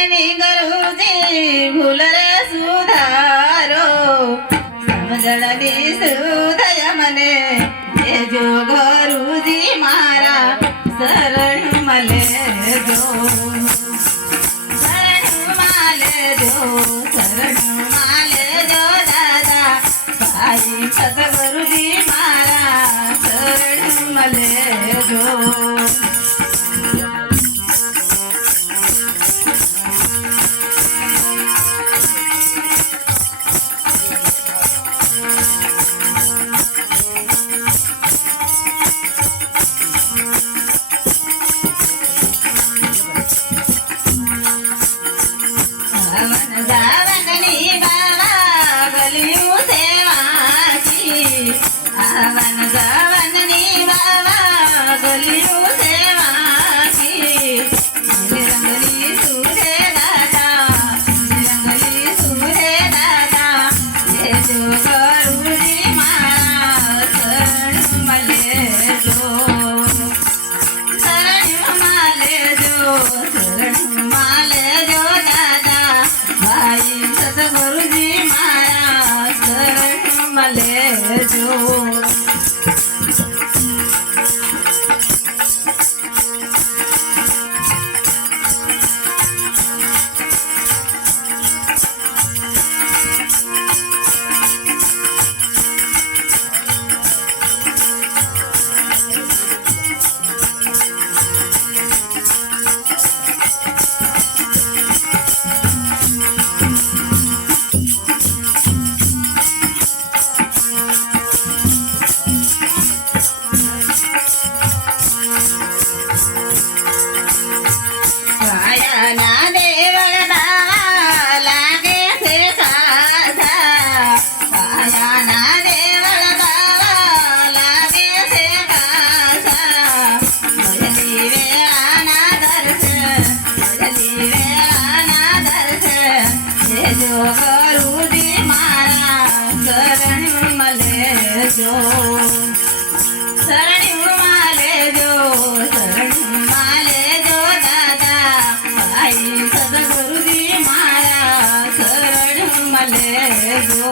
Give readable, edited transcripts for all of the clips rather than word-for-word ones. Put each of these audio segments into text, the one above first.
વંદની ગુરુજી ભૂલ રે સુધારો સમજણની સુધય મને દેજો ગુરુજી મારા શરણ મળે જો દાદા ભાઈ સદગુરુજી મારા શરણ મળે જો જાવનની બાવા ગલ્યું સેવાથી આવન જાવનની બાવા ગલ્યું સેવાથી રંગલી સુરે દાદા એ જો ગુરુજી મારા શરણ મળે જો શરણ મળે જો દાદા ભાઈ સદગુરુજી મારા શરણ મળે જો જો ગુરુજી મારા શરણ મળે જો શરણ મળે જો દાદા ભાઈ સદગુરુજી મારા શરણ મળે જો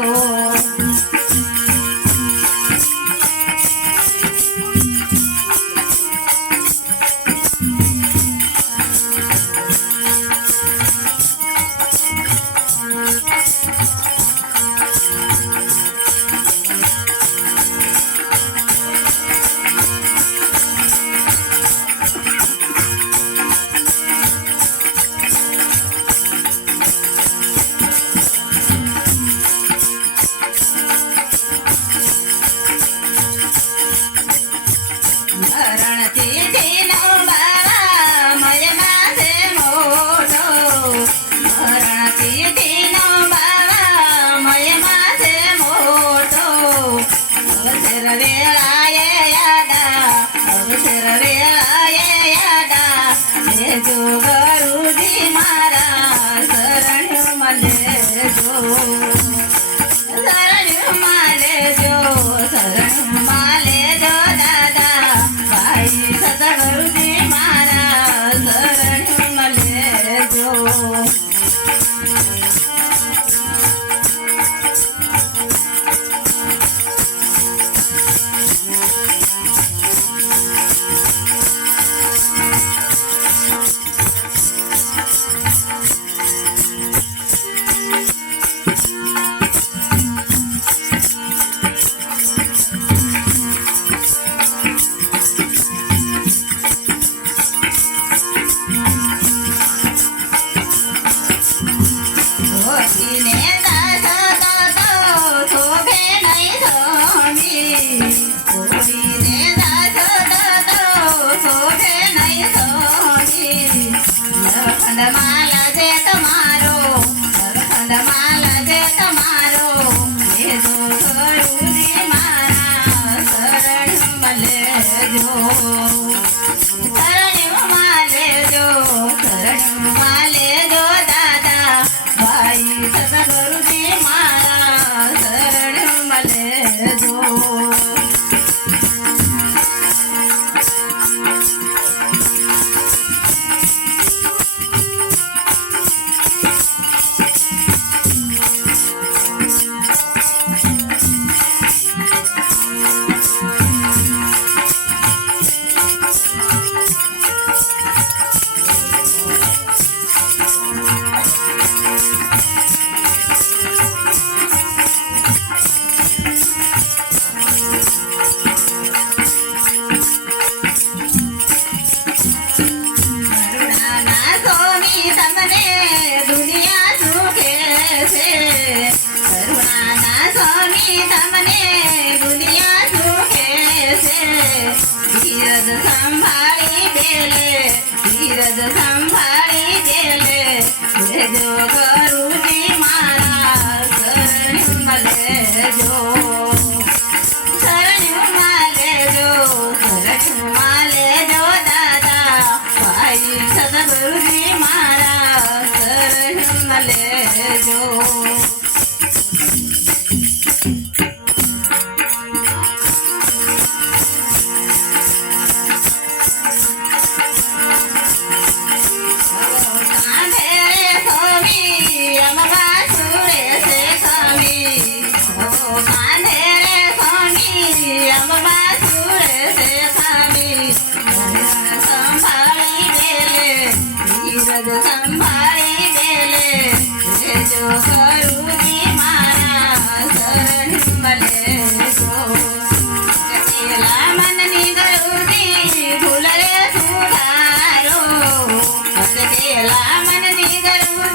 જો ગુરુજી મારા શરણ મળે જો દાદા ભાઈ સદગુરુજી મારા શરણ મળે જો માલા જે તમારો એ જો ગુરુજી મારા શરણ મળે જો શરણ મળે જો દાદા ભાઈ સદગુરુજી મારા શરણ મળે જો પગ સંભાળી બેલે લેજો ગુરુજી મારા શરણ લેજો પેલા મનની ગુરુજી ભૂલ રે સુધારો પેલા મનની ગુરુજી